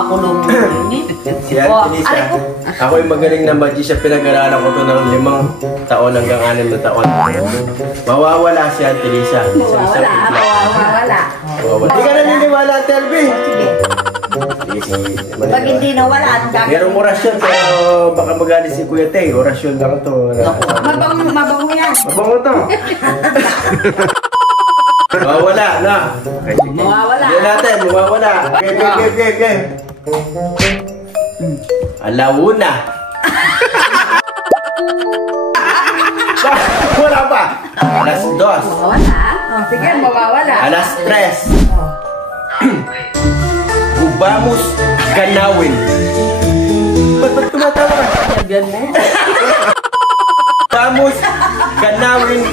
pakulong ini. Si Ate Lisa, ako yung magaling na magician. Pinag-aralan ko to ng 5 taon hanggang 6 na taon. Mawawala si Ate Lisa. Mawawala. Hindi ka naniniwala, Telby? Sige. Pag hindi nawala, anong gagawin? Merong orasyon, pero baka magalit si Kuya Tay. Orasyon lang ito. Mabango yan. Mabango to. Mawawala, na. Mawawala. Hindi natin, mawawala. Okay. Alauna. Wala pa. Alas 2. Mawawala. Oh, sige, mawawala. Alas 3. Gubamos ganawin. Ba't tumatawa ka? Sabihan mo. Gubamos ganawin.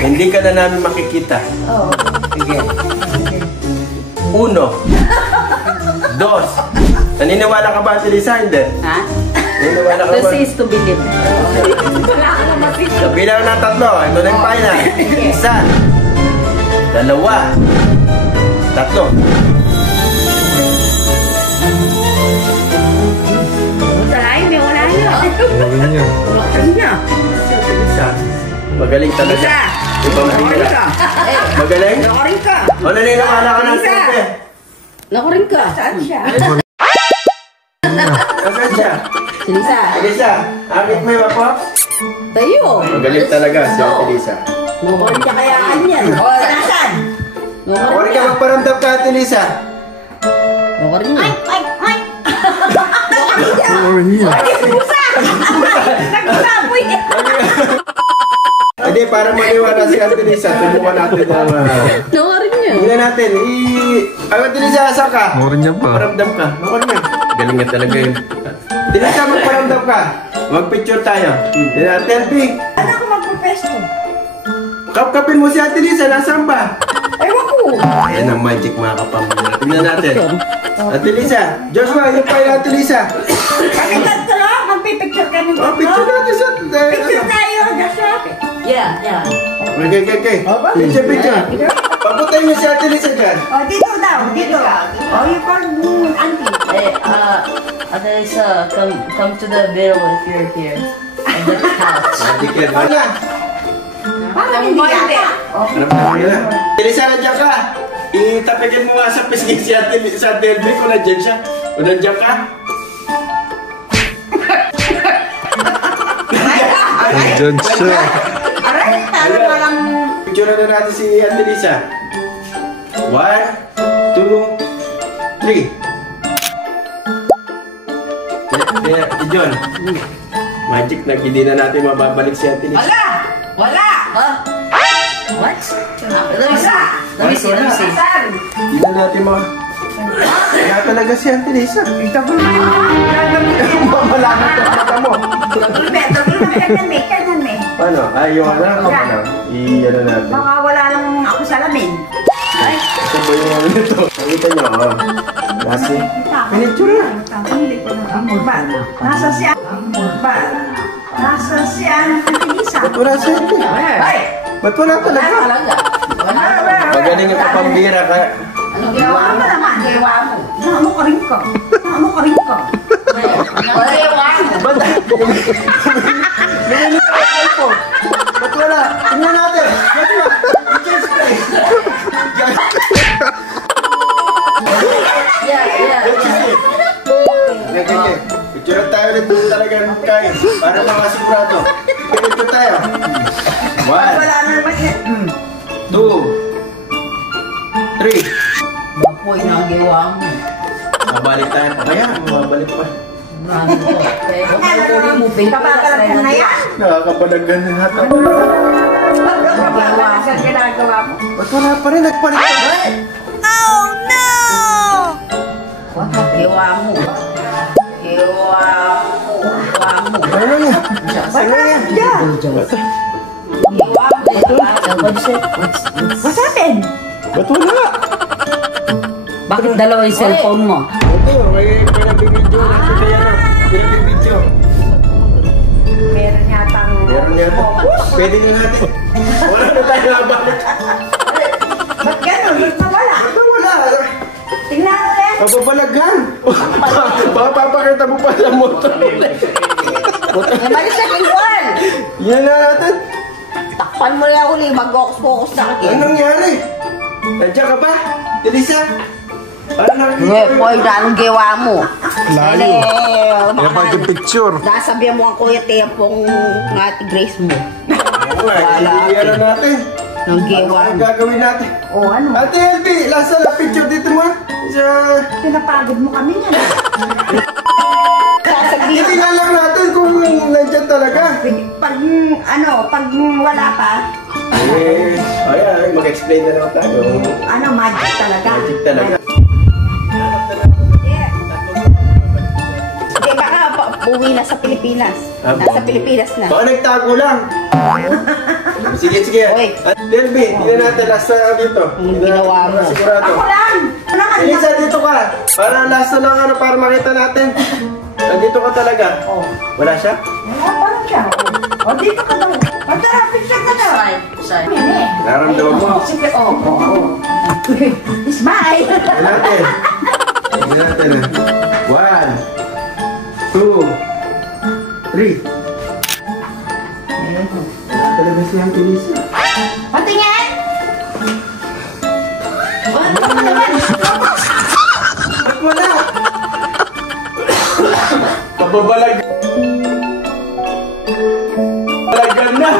Hindi ka na namin makikita. Oo. Sige. 1. 2. Naniniwala ka ba, Ate Lisa? Hindi. Ha? Naniniwala ka ba? To see is to believe. Wala ka na mapito. Sa bilang ng 3. Ito na yung final. 1. 2. 3. Magaling talaga. Lisa! Magaling? Nakarin ka! O, naniniwala ka ng Lisa! siyempre. Nakurin ka. Saan siya? Nasaan siya? Si Lisa. Lisa, akit mo yung ako? Tayo. Magaling talaga si Ate Lisa. Nakurin ka kayaan yan. O, nasaan? Huwag ka magparamdam ka, Ate Lisa. Nakurin niya. Ay! Nakarin niya! Nagpusa! Nagsapoy! Hindi, para maniwala si Ate Lisa, tumukan natin ang... Nakurin niya. Tingnan natin, Ay, Ate Lisa, asa ka? Nakurin niya pa. Paramdam ka. Nakurin niya. Galing nga talaga yun. Ate Lisa, magparamdam ka. Mag-picture tayo. Tingnan, Telby. Ano ako magpupesto? Kapkapin mo si Ate Lisa, nasaan ba? Ewan ko! Ayan ang magic mga kapamilya. Tingnan natin. Ate Lisa, Joshua, yung pa yung Ate Lisa. Kami tatlo, magpipicture kami tatlo. Picture natin sa... Picture tayo, Joshua. Yeah. Okay. Picture. Paputayin niyo si Ate Lisa dyan. O, dito daw, dito. O, yung pag auntie. Hey, Ate Lisa, come to the middle if you're here. On the couch. Magic yan. Wala. Parang hindi yata. Ate Lisa, nandiyan ka. Itapikin mo nga sa pisngi si Ate Lisa Delby kung nandiyan siya. Kung nandiyan ka. Nandiyan siya. Aray, parang walang... Picture na natin si Ate Lisa. 1, 2, 3. John. Magic na, hindi na natin mababalik si Ate Lisa. Wala! Huh? What? Let me see. Hindi na natin kaya talaga si Ate Lisa. Ito ko naman. Mamalaman ka mata mo. Kailan may. Paano? Ay, yung ano? I-ano natin. Baka wala lang ako sa lamin. Ay, ito ba yung ano nito? Nakita nyo, Kasi, pinicture na. Hindi ko na amurban. Nasa siya. Amurban. Nasa siya. Lisa. Ba't wala siya ito? Ay! Ba't wala talaga? Magaling yung kapambira kaya... Anong ginawa mo naman? Ginawa mo. Ano ka rin ka? Ba't? Ba't wala? Tingnan natin. Ba't wala? Okay. Picture tayo rin doon talaga kayo. Para mga sigurado. Picture tayo. 1, 2, 3. Bapoy na ang gawa mo. Mabalik tayo pa kaya? Mabalik pa. Bravo ko. Kaya mo, Kapapalagan na yan? Nakakapalagan na hata. Kapapalagan ginagawa mo? Ba't wala pa rin? Nagpalit ka. Oh no! Gawa mo. Ano yan? Ano yan? What's happened? Ba't wala? Bakit dalawa yung cellphone mo? Ito, may pinabibidyo. Pinabibidyo. Meron yatang... Meron yata. Pwede nyo natin. Wala na tayo nabalik. Ba't gano'n? Ba't nawala? Ba't wala? Tingnan natin. Mababalagan. Baka papakita mo pa sa motor. Nabalik sa lingwan. Yan na natin. Takpan mo na uli, mag-focus sa akin. Anong nangyari? Nandiyan ka ba? Delisa? Parang nakikita Uy, ko boy, anong gawa mo? Layo. Yan pa yung picture. Nasabihan mo ang kuya Tepong ngati Grace mo. Oo nga, ibigyan na natin. Ang gawa Ano mo. gagawin natin? O ano? Ate LB, lasa na picture dito mo. Sa... Pinapagod mo kami yan. Sasabihin. Titingnan lang natin kung nandyan talaga. Pag wala pa, Ayan, mag-explain na naman tayo. magic talaga. Magic talaga. Hindi, baka uwi na sa Pilipinas. Nasa Pilipinas na. Baka nagtago lang. Sige, sige. Oy. LB, tingnan natin last na dito. Ang ginawa mo. Sigurado. Ako lang! Elisa, dito ka. Para last na lang ano, para makita natin. Nandito ka talaga. Oh. Wala siya? Parang siya. O, dito ka daw. O, tara, picture ka daw. Side. Yan eh. Naramdaman mo. Sige, Smile! Tingnan natin. Tingnan natin. 1, 2, 3. Talaga siyang Elisa. Patingin! Ano ka naman? Ba't wala? Pababalag. Balagan na.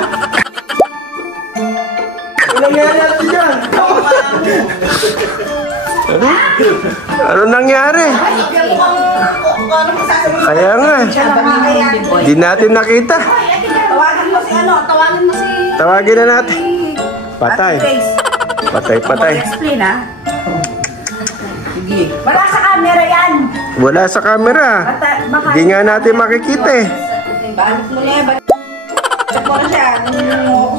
Ano nangyari natin dyan? Ano nangyari? Kaya nga. Di natin nakita. Tawagin mo si Tawagin na natin. Patay. Grace. Patay. Explain, ha? Sige. Wala sa camera yan. Wala sa camera. Hindi nga natin makikita eh. Balik mo na yan. Balik mo na siya.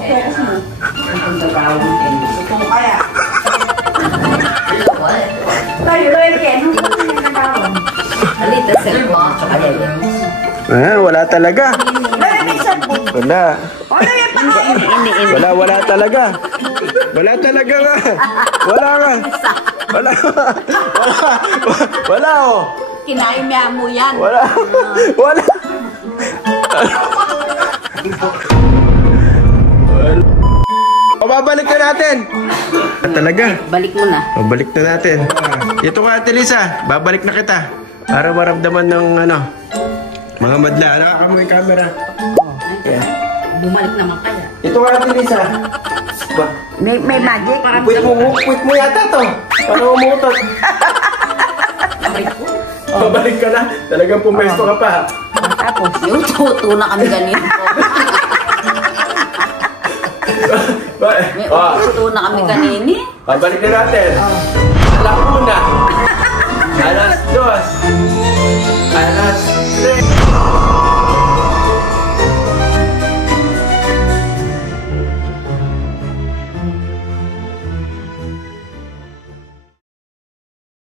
Focus mo. Ito mo kaya. Tayo, Ken. Alita cellphone. Tsaka yung Wala talaga. May cellphone. Wala. Ano yung pakain? Wala talaga. Wala talaga nga. Wala nga. Wala oh. Kinaimya mo yan. Wala. Babalik na natin. Talaga. Balik mo na. Babalik na natin. Ito ka, Ate Lisa. Babalik na kita. Para maramdaman ng mga madla. Nakaka mo yung camera. Yeah. Bumalik naman kaya. Ito ka, Ate Lisa. May magic? Quit mo yata to. Para umutot. Babalik ka na. Talagang pumesto ka pa. Tapos, yung tuto na kami ganito. May tuto na kami kanini. Babalik na natin. Alam mo na. Alas 2.